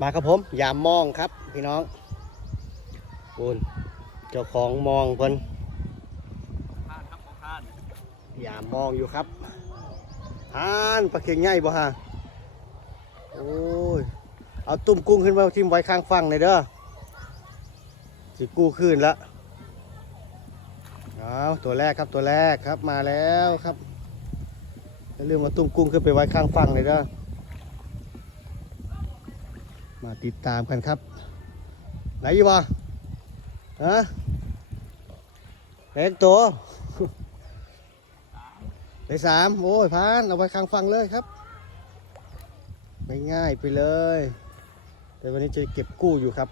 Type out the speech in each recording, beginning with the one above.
มาครับผม ยามมองครับพี่น้องคุณเจ้าของมองเพิ่นข้านครับของข้านยามมองอยู่ครับฮานปลาเค็งใหญ่บ่ฮะโอ้ย เอาตุ่มกุ้งขึ้นมาทิ่มไว้ข้างฝั่งเลยเด้อสิกู้ขึ้นละเอาตัวแรกครับตัวแรกครับมาแล้วครับอย่าลืมมาตุ่มกุ้งขึ้นไปไว้ข้างฝั่งเลยเด้อ มาติดตามกันครับ ไหนอยู่บ่ฮะเล็กตัวไปสามโอ้ยพานเอาไว้ข้างฟังเลยครับไม่ง่ายไปเลย แต่วันนี้จะเก็บกู้อยู่ครับ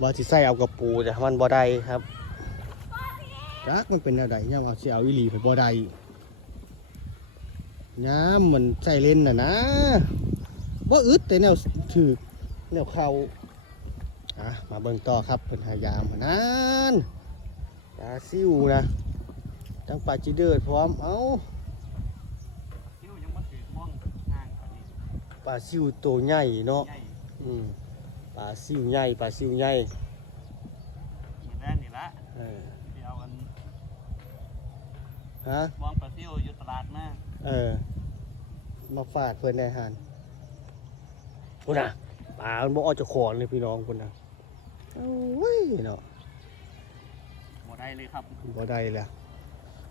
ว่าที่ใส่เอากระปูแต่มันบ่ได้ครับจักมันเป็นอะไรเนี่ยเอาเสียเอาอีหลีไปบ่ได้ย้ำมันใส่เล่นน่ะนะว่าอึดแต่แนวถือ แนวเขาอะมาเบิ่งต่อครับเป็นพยายามนั่นปลาซิวนะทั้งปลาจีเดิดพร้อมเอ้าคิ้วยังมาถือมองห่างกว่านี้ปลาซิวตัวใหญ่เนาะใหญ่อืมปลาซิวใหญ่ปลาซิวใหญ่เหมือนแรกนี่ละเออเดี๋ยวกันฮะมองปลาซิวอยู่ตลาดนะเออมาฝากเพื่อนในอาหารพุ่นน่ะ ปลามันบ่ออกจากขอนเลยพี่น้องพุ่นน่ะโอ้ยเนาะบ่ได้เลยครับบ่ได้แล้ว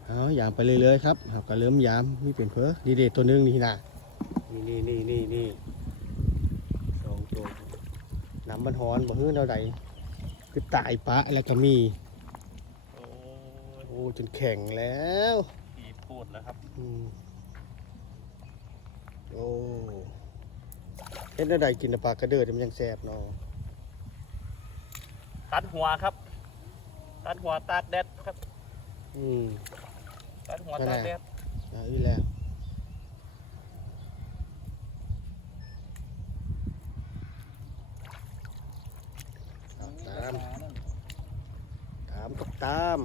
เอายามไปเรื่อยๆครับครับก็เริ่มยามนี่เป็นเพ้อนี่เด็ดตัวหนึงนี่นะนี่นี่นี่นี่นี่สองตัวน้ำมันฮ้อนบ่ฮื้อเท่าใดคือตายปลาแล้วก็มีโอ้ยโอ้จนแข็งแล้วปีพูดแล้วครับอืมโอ้ เห็นอะไรกินแต่ปลากระเดิดมันยังแสบเนาะตัดหัวครับ ตัดหัวตากแดดครับ อืมตัดหัวตากแดดเอาอีแล้วเอาตาม ตามกับตาม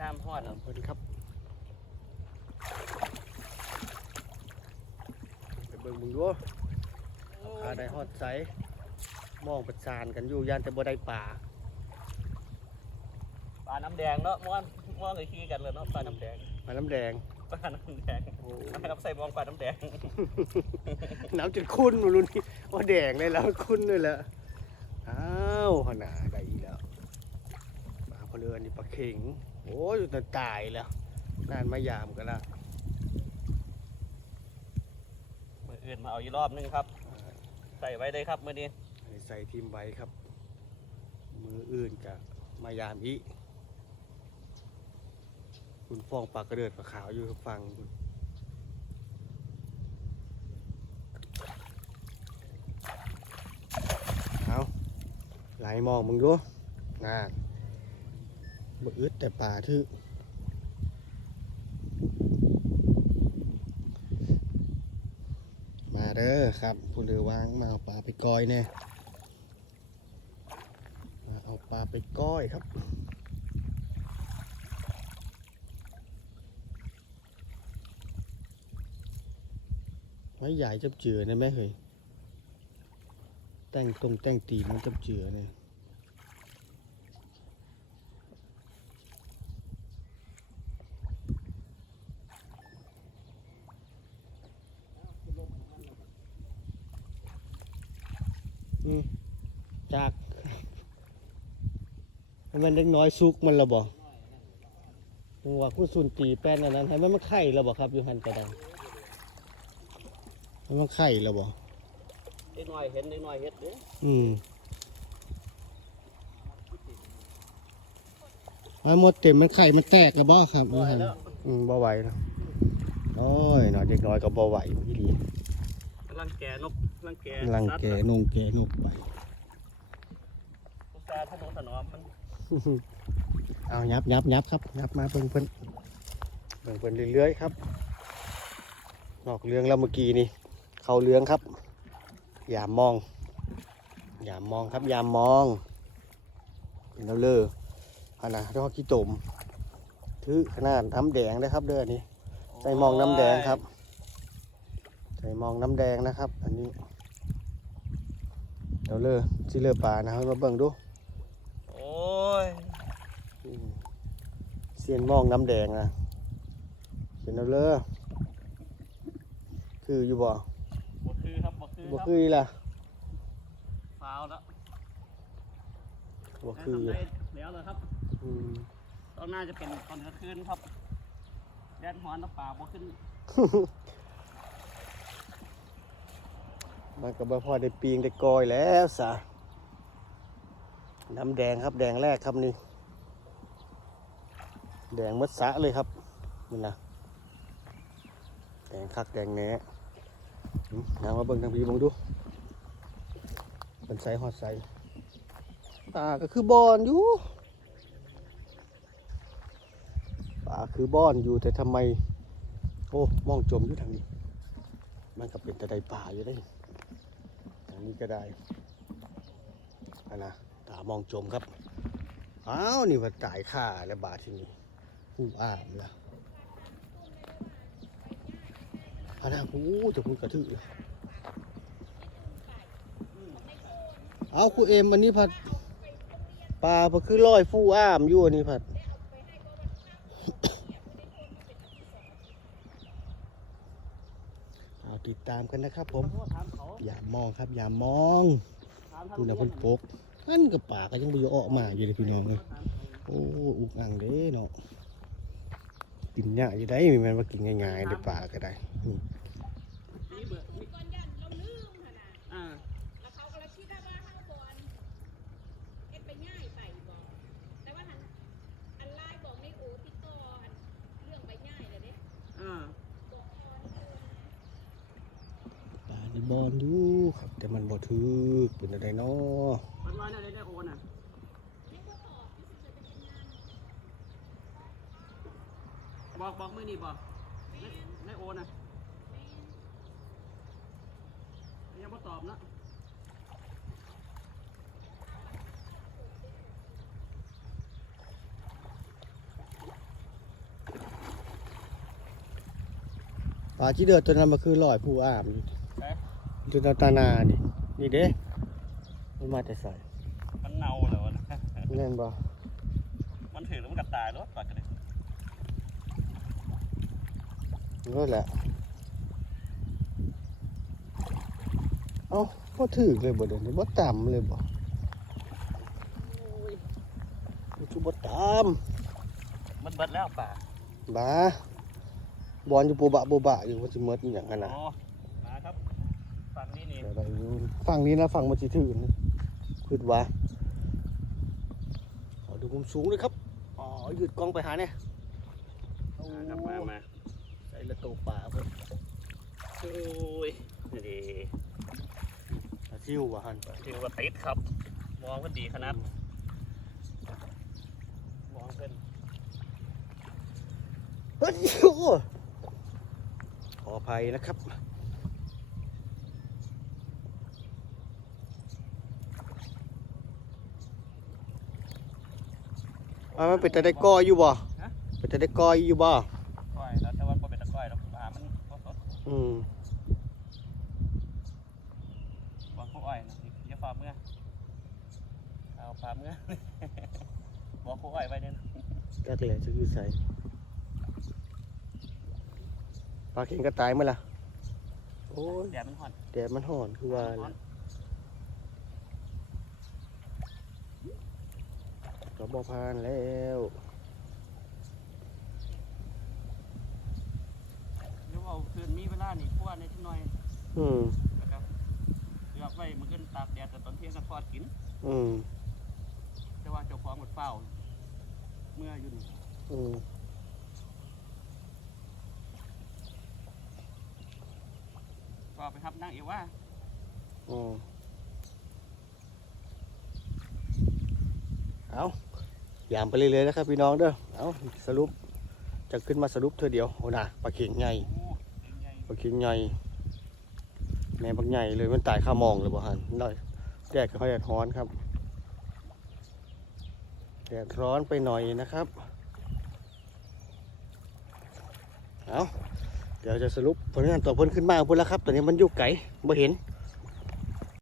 น้ำฮอดตามเพิ่นครับ ไปเบิ่งมึงดูหาได้ฮอดใสมองประสานกันอยู่ย่านแต่บ่ได้ป่าปลาน้ำแดงเนาะม้วนม้วนเคยขี้กันเลยเนาะปลาน้ำแดงมาน้ำแดงปลาน้ำแดงโอ้มาครับใส่มองปลาน้ำแดง น้ำจนคุ้นมาลุ้นนี่ว่าแดงเลยแล้วคุ้นเลยแหละอ้าวขนาดได้อีกแล้วปลาพะเรือนนี่ปลาเข็งโอ้ยจะตายแล้วนานมายามกันละ มืออื่นมาเอาอีกรอบนึงครับ ใส่ไว้ได้ครับมือนี้อันนี้ใส่ทีมไว้ครับ มืออื่นกะมายามอีกคุณฟองปลากระเดิดปลาขาวอยู่ฟังคุณเอาไหลมองมึงดูงานบ่อึดแต่ป่าทึกมา เด้อครับ ผู้เรือวางมาเอาปลาไปก้อยเนี่ยมาเอาปลาไปก้อยครับไม้ใหญ่จับเจือนะแม่เฮ้ยแต่งตรงแต่งตีนมันจับเจือเนี่ย จากให้มันเล็กน้อยสุกมันระบอกว่าคุณสุนตีแป้นอันนั้นให้มันมันไข่ระบอกครับอยู่หันกระดังให้มันไข่ระบอกเด็กน้อยเห็นเด็กน้อยเห็ดเด้ออืมมันหมดเต็มมันไข่มันแตกแล้วบ่ครับปล่อยแล้วอืมบ่ไหวนะโอ้ยหน่อยเด็กน้อยก็บ่ไหวพี่ดี รังแกนกรังแกลังสัตว์แกนงแกนกไป อุตส่าห์ถนนถนอมมันเอายับยับยับครับยับมาเพิ่งเพิ่นเพิ่งเพิ่นเรื่อยๆครับนอกเรื่องแล้วเมื่อกี้นี่ เข้าเรื่องครับ อย่ามอง อย่ามองครับ อย่ามองเห็นแล้วเลออันน่ะเรียกว่าขี้ตมถือขนาดน้ำแดงนะครับเด้อนี่ใส่มองน้ำแดงครับ ใส่มองน้ำแดงนะครับ อันนี้เดี๋ยวเลยสิเลือปลานะครับมาเบิ่งดู โอ้ยอืมเสียนมองน้ำแดงอะเห็นเอาเลยคืออยู่บ่บ่คือครับบ่คือบ่ครับคืออีล่ะฟาวแล้วบ่คืออยู่ได้แล้วเลยครับอืมตอนหน้าจะเป็นตอนกลางคืนครับแดดฮ้อนแล้วป่าบ่ขึ้น มันก็บ่พอได้ปีงได้กอยแล้วสะน้ำแดงครับแดงแรกครับนี่ แดงมัดสะเลยครับนี่นะแดงคักแดงแหน่นางมาเบิ่งทางพี่เบิ่งดูเป็นใสฮอดใสป่าก็คือบอนอยู่ป่าคือบอนอยู่แต่ทำไม โอ้มองจมอยู่ทางนี้ มันก็เป็นต่ไดป่าอยู่ได้ นี้ก็ได้อันนะตามองจมครับอ้าวนี่ว่าจ่ายค่าแล้วบาทที่นี่ผู้อ้ามละอันนั้นโอ้จะพูดกระทือเอาครูเอ็มอันนี้ผัดปลาพอคือร้อยฟู่อ้ามอยู่อันนี้ผัด เอา ติดตามกันนะครับ ผมขอโทษถามเขาอย่ามองครับ อย่ามองถามทางดูนะเพ่นปกอันกับป่าก็ยังบ่ยอออกมาอยู่เลยพี่น้องเลยโอ้อุกอังเด้เนาะกินยากอยู่ได้มีแมันว่ากินง่ายๆในป่าก็ได้อืม มีเบื่อมี ก่อนยันเราลืมขนาด อ่า แล้วเขาก็เลยคิดได้ว่าห้าบอลเอ็ดไปง่ายไปบอกแต่ว่าทางอันไลน์บอกไม่โอ้ติดต่ออันเรื่องไปง่ายเลยเด้ อ่า บอกพอนี่เออ ป่าใน บอนอยู่ครับแต่มันบ่ถึกเป็นอะไรเนาะเป็นว่าเนี่ยได้ได้โอนอะไม่ก็ตอบที่สุดจะเป็นงานบอกบอกมือนี่บอกได้ได้โอนอะยังบ่ตอบนะป่าที่เดือดตัวนั้นมันคือลอยผู้อ้ามนี่ไปตัวตานานี่ นี่เด้มันมาแต่ใส่มันเน่าแล้วนะแน่นบ่มันถือแล้วมันกัดตายรถปากกันเลยนั่นแหละเอ้าบ่ถึกเลยบ่เดี๋ยวนี้บ่ต่ำเลยบ่มันคือบ่ต่ำมันเบิดแล้วป่าบ้าบอลอยู่ปูบะปูบะอยู่มันจะเมิดอหย่างนั้นนะ อยู่ฝั่งนี้นะฝั่งมันจะถือนี่คืดว่าขอดูมุมสูงเลยครับ อ๋อหยุดกล้องไปหาเนี่ยโอ้มาครับมามาใส่ละตัวป่าเพิ่นโอ้ยนี่ดีตาซิวว่าหันไปถือว่าติดครับ มองก็ดีขนาดมองเป็นเฮ้ยโอ้ขออภัยนะครับ ว่ามันเป็นแต่ได้กอยอยู่บ่เป็นแต่ได้กอยอยู่บ่ก้อยแล้วแต่ว่าพอเป็นตะก้อยแล้วปลามันก็สดอืมวางพวกอ้อยนะนี่เดี๋ยวฝ่าเมื่อเอาฝ่าเมื่อบอกพวกอ้อยไว้เนี่ยนะก็เลยจะคือใส่ปลาเข็งก็ตายเมื่อล่ะโอ้ยแดดมันห่อนแดดมันห่อนคือว่า ร้อ แล้ น ว ก็บ่พานแล้วเดี๋ยวเอาคืนมีเวลานี่พวกในที่น้อยอืมนะครับเลือกไว้มันขึ้นตากแดดแต่ตอนเที่ยงก็ทอดกิน อืมแต่ว่าเจ้าของหมดเฝ้า เมื่ออยู่นี่อืมก็ไปทับนั่งเอว่าอืมเอา ยามไปเรื่อยๆนะครับพี่น้องเด้อเอาสรุปจะขึ้นมาสรุปเธอเดียวโอ้นะปลาเข็งใหญ่ปลาเข็งใหญ่แม่บักใหญ่เลยมันตายข้ามองเลยบ่ฮันหน่อยแดดก็ค่อยแดดร้อนครับแดดร้อนไปหน่อยนะครับเอาเดี๋ยวจะสรุปผลงานต่อเพิ่นขึ้นมาพุ่นแล้วครับตอนนี้มันอยู่ไกลบ่เห็น